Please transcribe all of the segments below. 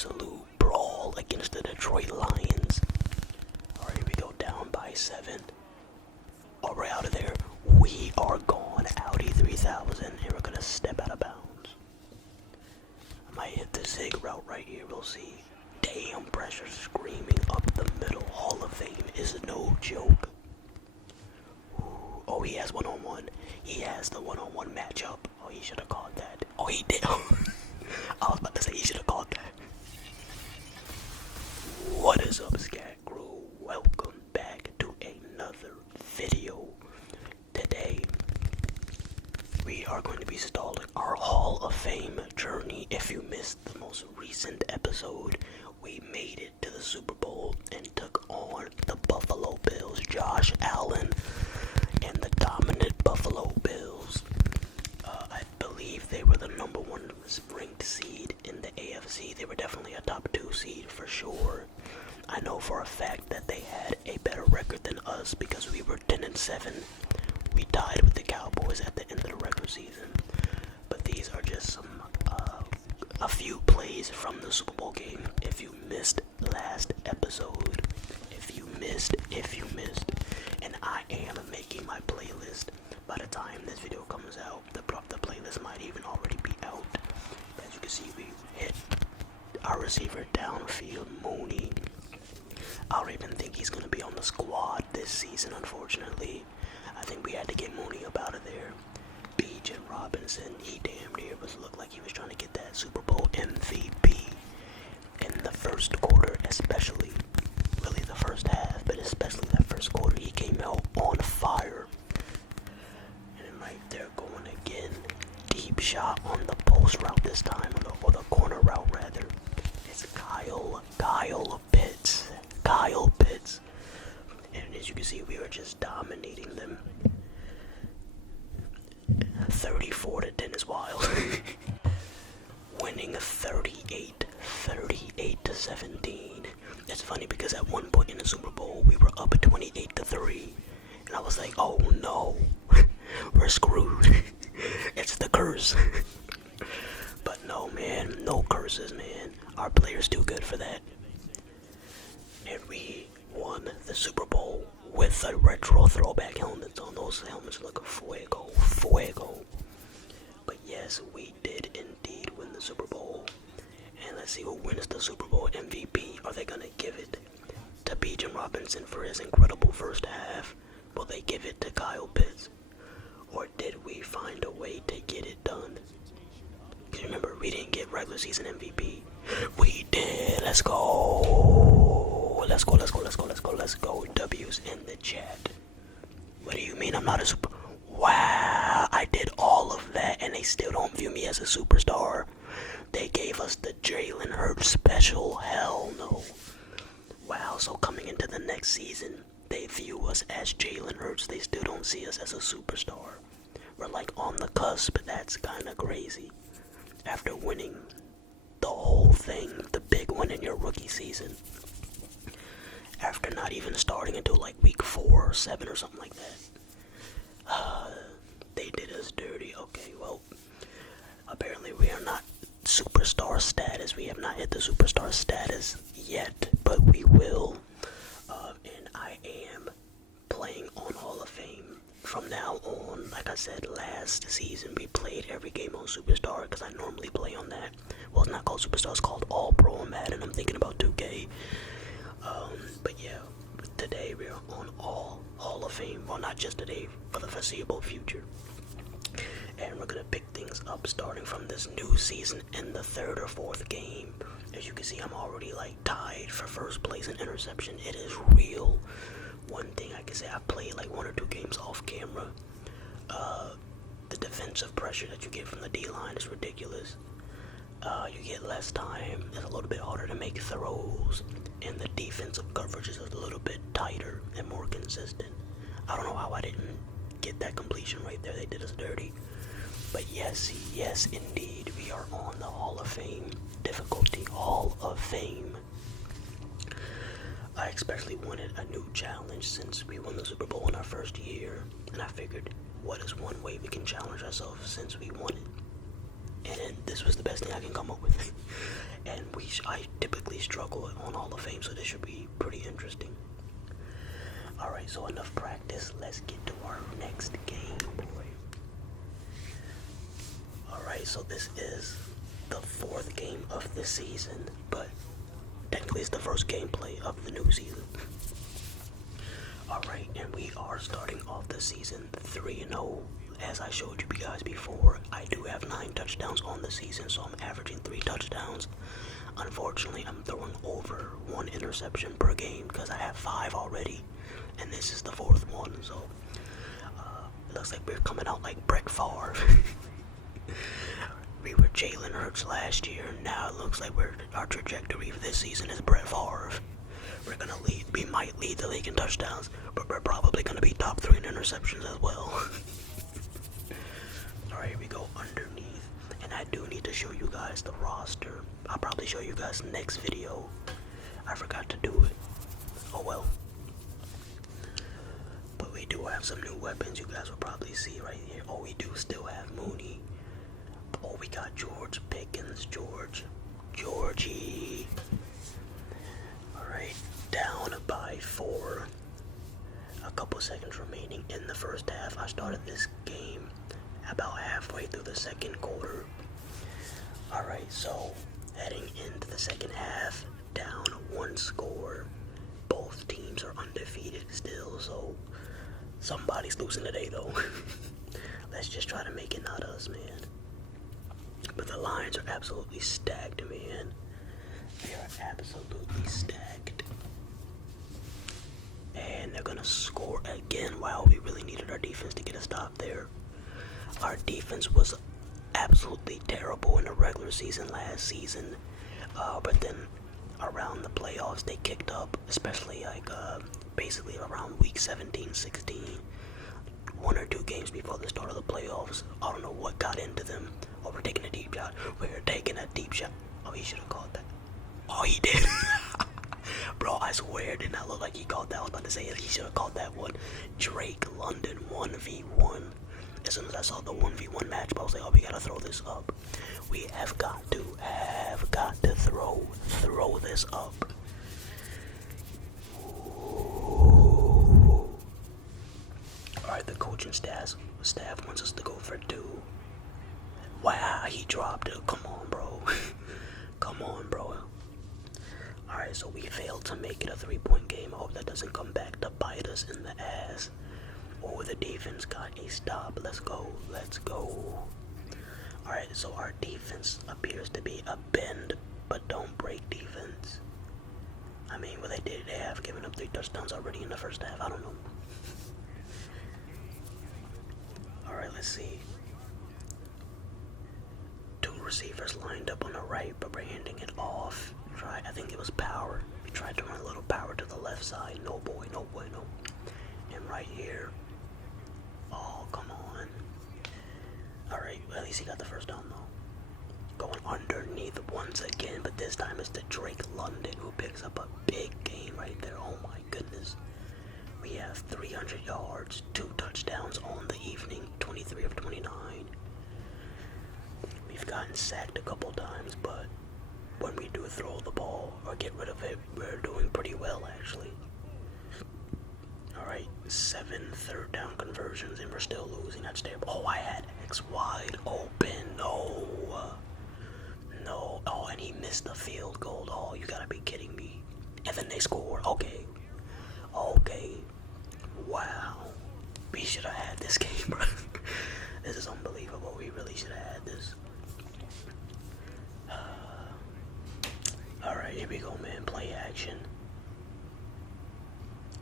absolute brawl against the Detroit Lions. Alright, here we go, down by 7. Alright, out of there. We are gone. Audi 3000, and we're gonna step out of bounds. I might hit the zig route right here, we'll see. Damn, pressure screaming up the middle. Hall of Fame is no joke. Ooh, oh, he has one-on-one. He has the one-on-one matchup. Oh, he should have called that. Oh, he did. I was about to say he should have called that. What is up, Scat Crew? Welcome back to another video. Today, we are going to be starting our Hall of Fame journey. If you missed the most recent episode, we made it to the Super Bowl and took on the Buffalo Bills, Josh Allen, and the dominant Buffalo Bills. I believe they were the number 1 ranked seed in the AFC. They were definitely a top 2 seed for sure. I know for a fact that they had a better record than us because we were 10-7. We tied with the Cowboys at the end of the regular season. But these are just a few plays from the Super Bowl game. If you missed last episode, if you missed, and I am making my playlist. By the time this video comes out, the playlist might even already be out. As you can see, we hit our receiver downfield, Mooney. I don't even think he's going to be on the squad this season, unfortunately. I think we had to get Mooney up out of there. Beach and Robinson, he damn near looked like he was trying to get that Super Bowl MVP in the first quarter, especially. Really the first half, but especially that first quarter, he came out on fire. And then right there going again, deep shot on the post route this time, or the corner route rather. It's Kyle Pitts. And as you can see, we are just dominating them. 34-10 is wild. Winning 38-17. It's funny because at one point in the Super Bowl, we were up 28-3. And I was like, oh no, we're screwed. It's the curse. But no, man, no curses, man. Our players do good for that. And we won the Super Bowl with the retro throwback helmets on. Those helmets look fuego. But yes, we did indeed win the Super Bowl. And let's see who wins the Super Bowl MVP. Are they gonna give it to Beach and Robinson for his incredible first half? Will they give it to Kyle Pitts? Or did we find a way to get it done? Because remember, we didn't get regular season MVP. We did. Let's go. Let's go. W's in the chat. What do you mean I'm not a super? Wow, I did all of that and they still don't view me as a superstar. They gave us the Jalen Hurts special. Hell no. Wow, so coming into the next season, they view us as Jalen Hurts. They still don't see us as a superstar. We're like on the cusp. That's kind of crazy. After winning the whole thing, the big one in your rookie season. After not even starting until like week 4 or 7 or something like that. They did us dirty. Okay, well, apparently we are not superstar status. We have not hit the superstar status yet, but we will. And I am playing on Hall of Fame from now on. Like I said, last season we played every game on Superstar because I normally play on that. Well, it's not called Superstar, it's called All Pro on Madden. I'm thinking about 2K. But yeah, today we are on all Hall of Fame. Well, not just today, for the foreseeable future. And we're gonna pick things up starting from this new season in the 3rd or 4th game. As you can see, I'm already like tied for first place in interception. It is real. One thing I can say, I played like 1 or 2 games off camera. The defensive pressure that you get from the D-line is ridiculous. You get less time. It's a little bit harder to make throws. And the defensive coverage is a little bit tighter and more consistent. I don't know how I didn't get that completion right there. They did us dirty. But yes, indeed, we are on the Hall of Fame difficulty. Hall of Fame. I especially wanted a new challenge since we won the Super Bowl in our first year. And I figured, what is one way we can challenge ourselves since we won it? and this was the best thing I can come up with. And I typically struggle on Hall of Fame, so this should be pretty interesting. Alright, so enough practice. Let's get to our next game, boy. Alright, so this is the 4th game of this season, but technically it's the first gameplay of the new season. Alright, and we are starting off the season 3-0. As I showed you guys before, I do have 9 touchdowns on the season, so I'm averaging 3 touchdowns. Unfortunately, I'm throwing over 1 interception per game because I have 5 already, and this is the 4th one, so it looks like we're coming out like Brett Favre. We were Jalen Hurts last year, now it looks like our trajectory for this season is Brett Favre. We might lead the league in touchdowns, but we're probably gonna be top 3 in interceptions as well. Alright, we go underneath, and I do need to show you guys the roster. I'll probably show you guys next video. I forgot to do it. Oh well. But we do have some new weapons you guys will probably see right here. Oh, we do still have Mooney. Oh, we got George Pickens, Georgie. Alright, down by 4. A couple seconds remaining in the first half. I started this game about halfway through the second quarter. Alright, so heading into the second half, down 1 score. Both teams are undefeated still, so somebody's losing today though. Let's just try to make it not us, man. But the lines are absolutely stacked, man. They are absolutely stacked. And they're gonna score again. Wow, we really needed our defense to get a stop there. Our defense was absolutely terrible in the regular season last season. But then around the playoffs, they kicked up, especially basically around week 17, 16. 1 or 2 games before the start of the playoffs. I don't know what got into them. Oh, we're taking a deep shot. We're taking a deep shot. Oh, he should have caught that. Oh, he did. Bro, I swear it did not look like he caught that. I was about to say he should have caught that one. Drake London 1v1. As soon as I saw the 1v1 match, I was like, oh, we gotta throw this up. We have got to throw this up. Alright, the coaching staff wants us to go for 2. Wow, he dropped it. Come on, bro. Come on, bro. Alright, so we failed to make it a 3-point game. I hope that doesn't come back to bite us in the ass. Oh, the defense got a stop. Let's go. Alright, so our defense appears to be a bend, but don't break defense. I mean, what they have given up 3 touchdowns already in the first half. I don't know. Alright, let's see. 2 receivers lined up on the right, but we're handing it off. I think it was power. We tried to run a little power to the left side. No boy, no. And right here. Oh, come on. Alright, well, at least he got the first down though. Going underneath once again, but this time it's the Drake London who picks up a big gain right there. Oh my goodness. We have 300 yards, 2 touchdowns on the evening, 23 of 29. We've gotten sacked a couple times, but when we do throw the ball or get rid of it, we're doing pretty well actually. Alright, 7 third down conversions and we're still losing. That's terrible. Oh, I had X wide open. No. Oh, and he missed the field goal. Oh, you gotta be kidding me. And then they score. Okay. Wow. We should have had this game, bro. This is unbelievable. We really should have had this. Alright, here we go, man. Play action.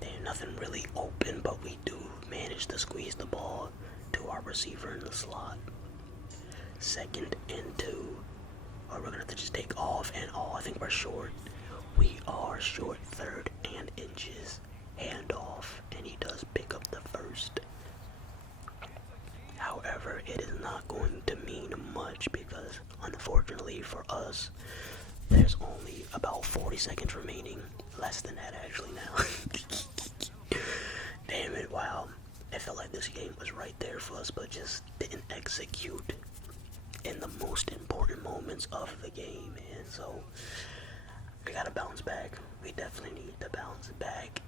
There's nothing really open, but we do manage to squeeze the ball to our receiver in the slot. 2nd and 2. Or we're gonna have to just take off, and I think we're short. We are short 3rd and inches. Handoff, and he does pick up the first. However, it is not going to mean much because, unfortunately for us, there's only about 40 seconds remaining. Less than that, actually, now. Damn it, wow. I felt like this game was right there for us, but just didn't execute in the most moments of the game, man. So we gotta bounce back. We definitely need to bounce back.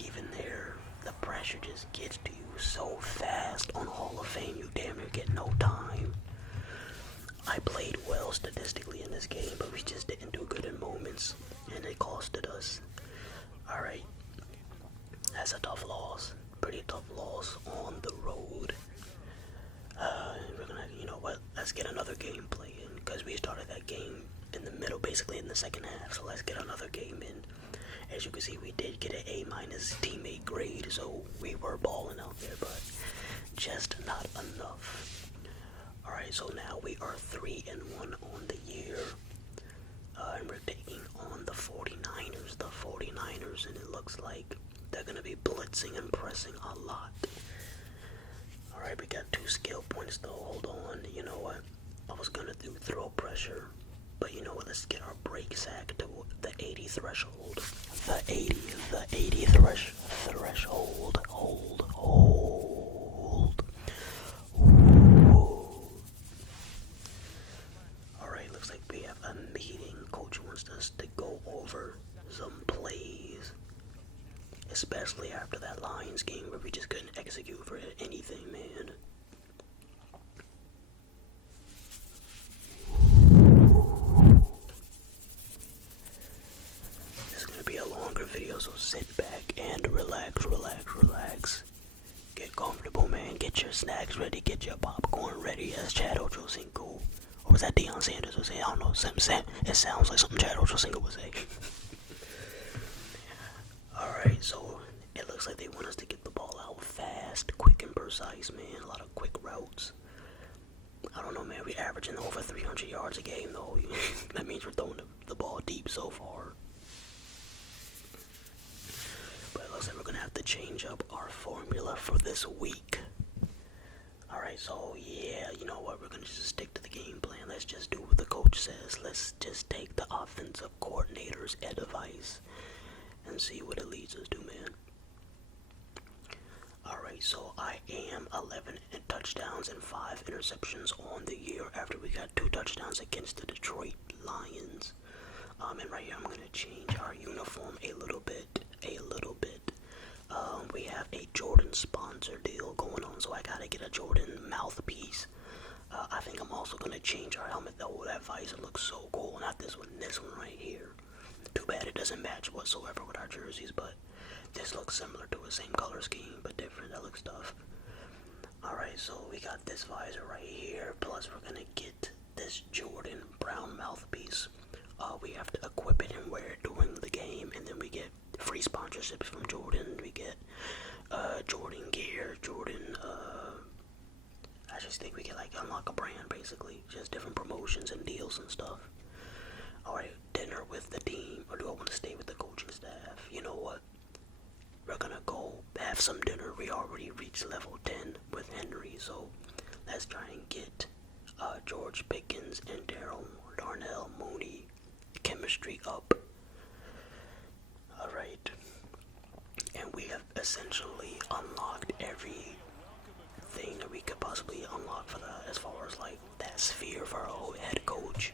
Even there, the pressure just gets to you so fast on Hall of Fame, you damn near get no time. I played well statistically in this game, but we just didn't do good in moments, and it costed us. Alright, that's a tough loss. Pretty tough loss on the road. We're gonna, you know what, let's get another game play in, because we started that game in the middle, basically in the second half, so let's get another game in. As you can see, we did get an A- teammate grade, so we were balling out there, but just not enough. Alright, so now we are 3-1 on the year, and we're taking on the 49ers. The 49ers, and it looks like they're gonna be blitzing and pressing a lot. Alright, we got 2 skill points though. Hold on, you know what? I was gonna do throw pressure, but you know what? Let's get our break sack to the 80 threshold. The 80 threshold. Hold. Alright, looks like we have a meeting. Coach wants us to go over some plays. Especially after that Lions game where we just couldn't execute for anything, man. This is gonna be a longer video, so sit back and relax. Get comfortable, man. Get your snacks ready. Get your popcorn ready, as Chad Ochocinco. Or was that Deion Sanders was saying? I don't know. It sounds like something Chad Ochocinco would say. Alright, so it looks like they want us to get the ball out fast, quick and precise, man. A lot of quick routes. I don't know, man. We're averaging over 300 yards a game, though. That means we're throwing the ball deep so far. But it looks like we're going to have to change up our formula for this week. Alright, so yeah, you know what? We're going to just stick to the game plan. Let's just do what the coach says. Let's just take the offensive coordinator's advice and see what it leads us to, man. Alright, so I am 11 touchdowns and 5 interceptions on the year after we got 2 touchdowns against the Detroit Lions. And right here I'm going to change our uniform a little bit. We have a Jordan sponsor deal going on, so I gotta get a Jordan mouthpiece. I think I'm also going to change our helmet though. That visor looks so cool. Not this one right here. Too bad it doesn't match whatsoever with our jerseys, but this looks similar to the same color scheme, but different. That looks tough. Alright, so we got this visor right here, plus we're gonna get this Jordan brown mouthpiece. We have to equip it and wear it during the game, and then we get free sponsorships from Jordan. We get Jordan gear, I just think we can like unlock a brand basically, just different promotions and deals and stuff. Alright, dinner with the team, or do I want to stay with the coaching staff? You know what? We're gonna go have some dinner. We already reached level 10 with Henry, so let's try and get George Pickens and Darnell Mooney chemistry up. Alright. And we have essentially unlocked everything that we could possibly unlock for that, as far as like that sphere for our head coach.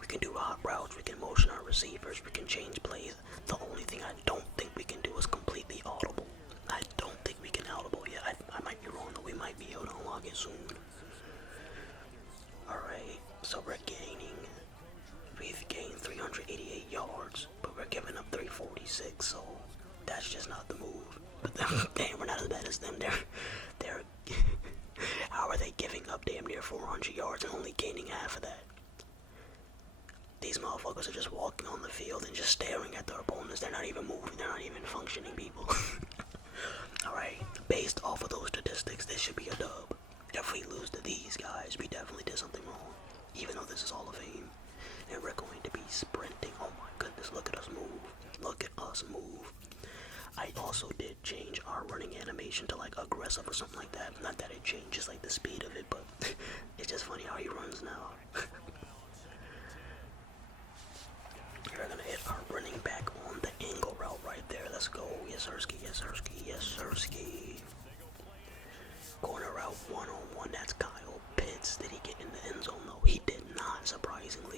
We can do hot routes, we can motion our receivers, we can change plays. The only thing I don't think we can do is completely audible. I don't think we can audible yet. I might be wrong, though. We might be able to unlock it soon. Alright, so we've gained 388 yards, but we're giving up 346, so that's just not the move. But damn, we're not as bad as them. They're how are they giving up damn near 400 yards and only gaining half of that? These motherfuckers are just walking on the field and just staring at their opponents. They're not even moving. They're not even functioning people. Alright, based off of those statistics, this should be a dub. If we lose to these guys, we definitely did something wrong. Even though this is Hall of Fame. And we're going to be sprinting. Oh my goodness, look at us move. Look at us move. I also did change our running animation to like aggressive or something like that. Not that it changes like the speed of it, but it's just funny how he runs now. We're gonna hit our running back on the angle route right there. Let's go. Yes, Sirski. Yes, Sirski. Yes, Sirski. Corner route 1-on-1. That's Kyle Pitts. Did he get in the end zone? No, he did not, surprisingly.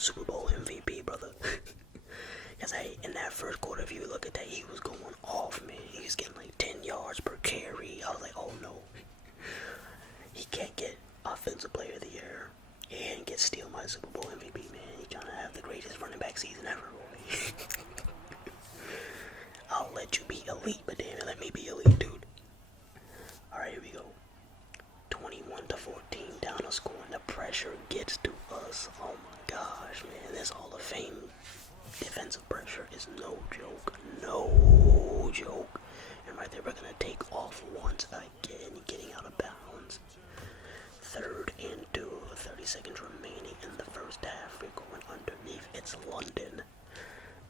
Super Bowl MVP, brother. Because in that first quarter, if you look at that, he was going off, man. He was getting like 10 yards per carry. I was like, oh no. He can't get Offensive Player of the Year and get steal my Super Bowl MVP, man. He's trying to have the greatest running back season ever, boy. I'll let you be elite, but damn it, let me be elite, dude. Alright, here we go. 21-14 down a score, and the pressure gets to us. Oh my gosh, man. This Hall of Fame defensive pressure is no joke. No joke. And right there, we're going to take off once again, getting out of bounds. 3rd and 2, 30 seconds remaining in the first half. We're going underneath. It's London.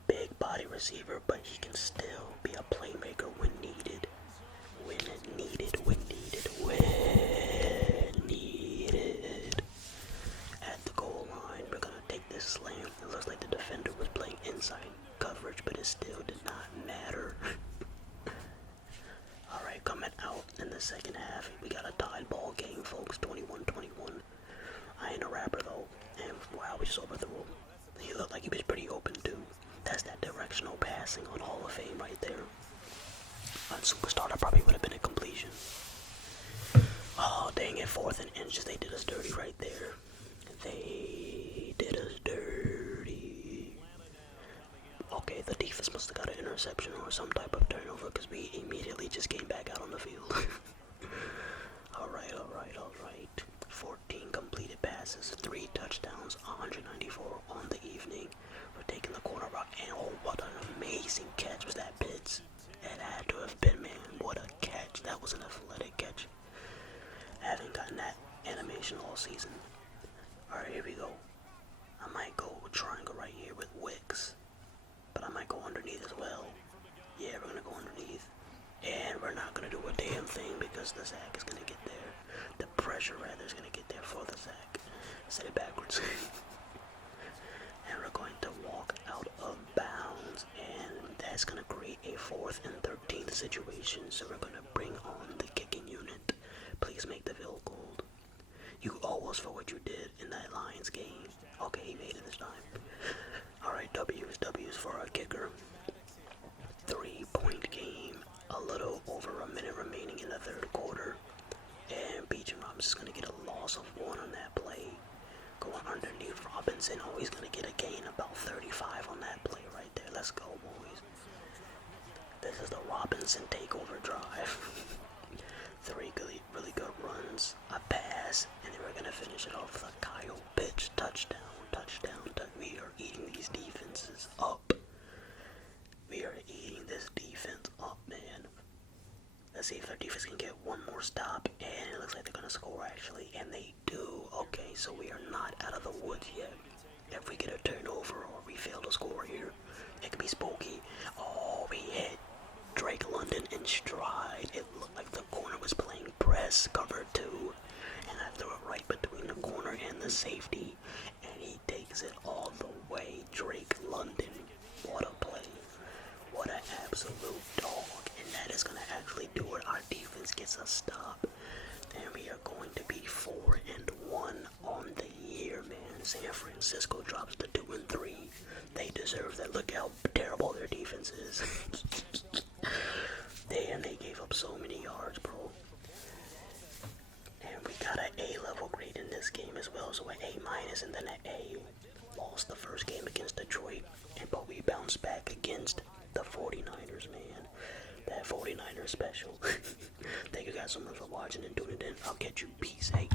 Big body receiver, but he can still be a playmaker when needed. When needed. At the goal line, we're going to take this slam. It looks like the defender was playing inside coverage, but it still did not matter. Alright, coming out in the second half, we got a tied ball game, folks, 21-21. I ain't a rapper, though, and wow, we just overthrew him. He looked like he was pretty open, too. That's that directional passing on Hall of Fame right there. On Superstar, that probably would have been a completion. Oh, dang it, 4th and inches, they did us dirty right there. They did us dirty. Okay, the defense must have got an interception or some type of turnover because we immediately just came back out on the field. Alright. 14 completed passes, 3 touchdowns, 194 on the evening. We're taking the corner rock, and oh, what an amazing catch was that, Pitts. It had to have been, man. What a catch. That was an athletic catch. I haven't gotten that animation all season. Alright, here we go. I might go triangle right here with Wicks, but I might go underneath as well. Yeah, we're gonna go underneath. And we're not gonna do a damn thing because the sack is gonna get there. The pressure, rather, is gonna get there for the sack. Set it backwards. And we're going to walk out of bounds, and that's gonna create a 4th and 13th situation. So we're gonna bring on the kicking unit. Please make the field goal. You owe us for what you did in that Lions game. Okay, he made it this time. Alright, W's for our kicker. 3-point game. A little over a minute remaining in the 3rd quarter. And Beach and Robinson's going to get a loss of 1 on that play. Going underneath Robinson. Oh, he's going to get a gain about 35 on that play right there. Let's go, boys. This is the Robinson takeover drive. 3 really good runs, a pass, and then we're going to finish it off with a Kyle Pitts touchdown. We are eating these defenses up. We are eating this defense up, man. Let's see if our defense can get one more stop, and it looks like they're going to score, actually, and they do. Okay, so we are not out of the woods yet. If we get a turnover or we fail to score here, it could be spooky. Oh, we hit Drake London in stride. It looked like the corner was playing press cover 2, and I threw it right between the corner and the safety, and he takes it all the way. Drake London, what a play. What an absolute dog. And that is going to actually do it. Our defense gets a stop, and we are going to be 4-1 on the year, man. San Francisco drops to 2-3. They deserve that. Look how terrible their defense is. Damn, they gave up so many yards, bro. And we got an A-level grade in this game as well, so an A- and then an A. Lost the first game against Detroit, but we bounced back against the 49ers, man. That 49ers special. Thank you guys so much for watching and tuning in. I'll catch you. Peace. Hey.